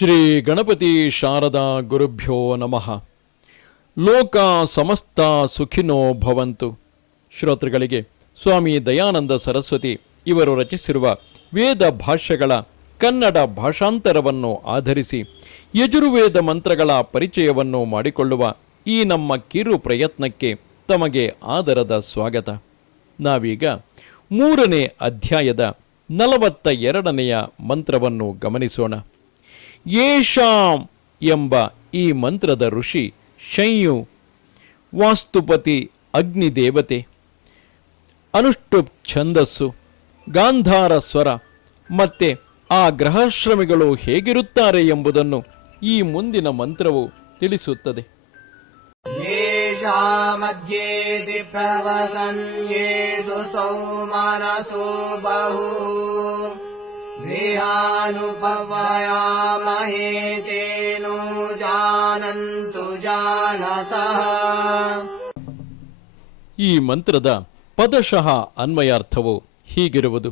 ಶ್ರೀ ಗಣಪತಿ ಶಾರದಾ ಗುರುಭ್ಯೋ ನಮಃ. ಲೋಕ ಸಮಸ್ತ ಸುಖಿನೋ ಭವಂತು. ಶ್ರೋತೃಗಳಿಗೆ ಸ್ವಾಮಿ ದಯಾನಂದ ಸರಸ್ವತಿ ಇವರು ರಚಿಸಿರುವ ವೇದ ಭಾಷ್ಯಗಳ ಕನ್ನಡ ಭಾಷಾಂತರವನ್ನು ಆಧರಿಸಿ ಯಜುರ್ವೇದ ಮಂತ್ರಗಳ ಪರಿಚಯವನ್ನು ಮಾಡಿಕೊಳ್ಳುವ ಈ ನಮ್ಮ ಕಿರು ಪ್ರಯತ್ನಕ್ಕೆ ತಮಗೆ ಆದರದ ಸ್ವಾಗತ. ನಾವೀಗ 3ನೇ ಅಧ್ಯಾಯದ 42ನೆಯ ಮಂತ್ರವನ್ನು ಗಮನಿಸೋಣ. ಯೇಷಾಂ ಎಂಬ ಈ ಮಂತ್ರದ ಋಷಿ ಶಂಯು, ವಾಸ್ತುಪತಿ ಅಗ್ನಿದೇವತೆ, ಅನುಷ್ಠುಪ್ ಛಂದಸ್ಸು, ಗಾಂಧಾರ ಸ್ವರ ಮತ್ತೆ ಆ ಗ್ರಹಾಶ್ರಮಿಗಳು ಹೇಗಿರುತ್ತಾರೆ ಎಂಬುದನ್ನು ಈ ಮುಂದಿನ ಮಂತ್ರವು ತಿಳಿಸುತ್ತದೆ. ಈ ಮಂತ್ರದ ಪದಶಃ ಅನ್ವಯಾರ್ಥವು ಹೀಗಿರುವುದು: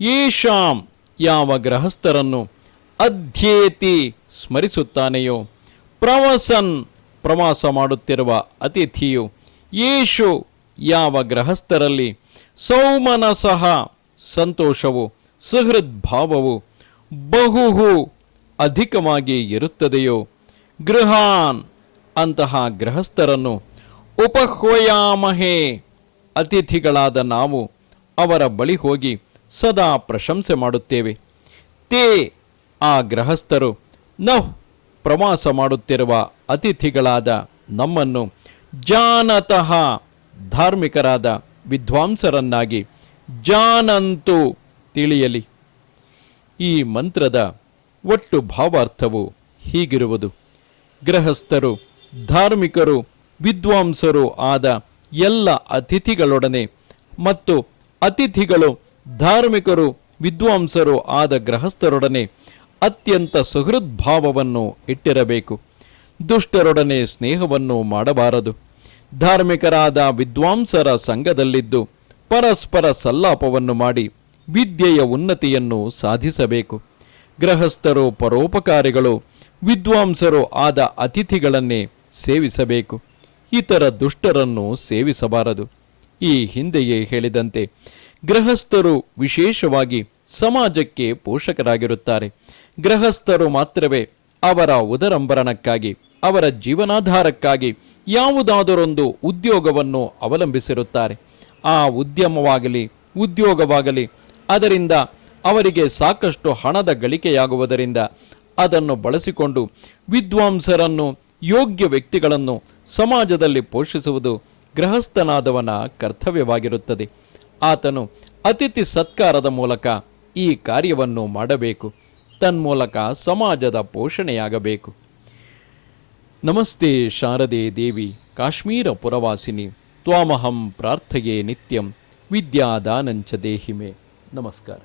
ಯೇಷಾಂ ಯಾವ ಗೃಹಸ್ಥರನ್ನು ಅಧ್ಯೇತಿ ಸ್ಮರಿಸುತ್ತಾನೆಯೋ, ಪ್ರವಸನ್ ಪ್ರವಾಸ ಮಾಡುತ್ತಿರುವ ಅತಿಥಿಯು, ಯೇಷು ಯಾವ ಗೃಹಸ್ಥರಲ್ಲಿ ಸೌಮನಸಃ ಸಂತೋಷವು, ಸುಹೃದ್ಭಾವವು ಬಹುಹು ಅಧಿಕವಾಗಿ ಇರುತ್ತದೆಯೋ, ಗೃಹಾನ್ ಅಂತಹ ಗೃಹಸ್ಥರನ್ನು ಉಪಹ್ವಯಾಮಹೇ ಅತಿಥಿಗಳಾದ ನಾವು ಅವರ ಬಳಿ ಹೋಗಿ ಸದಾ ಪ್ರಶಂಸೆ ಮಾಡುತ್ತೇವೆ. ತೇ ಆ ಗೃಹಸ್ಥರು ನಹ್ ಪ್ರವಾಸ ಮಾಡುತ್ತಿರುವ ಅತಿಥಿಗಳಾದ ನಮ್ಮನ್ನು ಜಾನತಃ ಧಾರ್ಮಿಕರಾದ ವಿದ್ವಾಂಸರನ್ನಾಗಿ ಜಾನಂತು ತಿಳಿಯಲಿ. ಈ ಮಂತ್ರದ ಒಟ್ಟು ಭಾವಾರ್ಥವು ಹೀಗಿರುವುದು: ಗೃಹಸ್ಥರು ಧಾರ್ಮಿಕರು ವಿದ್ವಾಂಸರು ಆದ ಎಲ್ಲ ಅತಿಥಿಗಳೊಡನೆ ಮತ್ತು ಅತಿಥಿಗಳು ಧಾರ್ಮಿಕರು ವಿದ್ವಾಂಸರು ಆದ ಗೃಹಸ್ಥರೊಡನೆ ಅತ್ಯಂತ ಸುಹೃದ್ಭಾವವನ್ನು ಇಟ್ಟಿರಬೇಕು. ದುಷ್ಟರೊಡನೆ ಸ್ನೇಹವನ್ನು ಮಾಡಬಾರದು. ಧಾರ್ಮಿಕರಾದ ವಿದ್ವಾಂಸರ ಸಂಘದಲ್ಲಿದ್ದು ಪರಸ್ಪರ ಸಲ್ಲಾಪವನ್ನು ಮಾಡಿ ವಿದ್ಯೆಯ ಉನ್ನತಿಯನ್ನು ಸಾಧಿಸಬೇಕು. ಗೃಹಸ್ಥರು ಪರೋಪಕಾರಿಗಳು ವಿದ್ವಾಂಸರು ಆದ ಅತಿಥಿಗಳನ್ನೇ ಸೇವಿಸಬೇಕು. ಇತರ ದುಷ್ಟರನ್ನು ಸೇವಿಸಬಾರದು. ಈ ಹಿಂದೆಯೇ ಹೇಳಿದಂತೆ ಗೃಹಸ್ಥರು ವಿಶೇಷವಾಗಿ ಸಮಾಜಕ್ಕೆ ಪೋಷಕರಾಗಿರುತ್ತಾರೆ. ಗೃಹಸ್ಥರು ಮಾತ್ರವೇ ಅವರ ಉದರಂಬರಣಕ್ಕಾಗಿ, ಅವರ ಜೀವನಾಧಾರಕ್ಕಾಗಿ ಯಾವುದಾದರೊಂದು ಉದ್ಯೋಗವನ್ನು ಅವಲಂಬಿಸಿರುತ್ತಾರೆ. ಆ ಉದ್ಯಮವಾಗಲಿ ಉದ್ಯೋಗವಾಗಲಿ ಅದರಿಂದ ಅವರಿಗೆ ಸಾಕಷ್ಟು ಹಣದ ಗಳಿಕೆಯಾಗುವುದರಿಂದ ಅದನ್ನು ಬಳಸಿಕೊಂಡು ವಿದ್ವಾಂಸರನ್ನು, ಯೋಗ್ಯ ವ್ಯಕ್ತಿಗಳನ್ನು ಸಮಾಜದಲ್ಲಿ ಪೋಷಿಸುವುದು ಗೃಹಸ್ಥನಾದವನ ಕರ್ತವ್ಯವಾಗಿರುತ್ತದೆ. ಆತನು ಅತಿಥಿ ಸತ್ಕಾರದ ಮೂಲಕ ಈ ಕಾರ್ಯವನ್ನು ಮಾಡಬೇಕು. ತನ್ಮೂಲಕ ಸಮಾಜದ ಪೋಷಣೆಯಾಗಬೇಕು. ನಮಸ್ತೆ ಶಾರದೆ ದೇವಿ ಕಾಶ್ಮೀರ ಪುರವಾಸಿನಿ ತ್ವಾಮಹಂ ಪ್ರಾರ್ಥಯೇ ನಿತ್ಯಂ ವಿದ್ಯಾದಾನಂಚ ದೇಹಿಮೆ. ನಮಸ್ಕಾರ.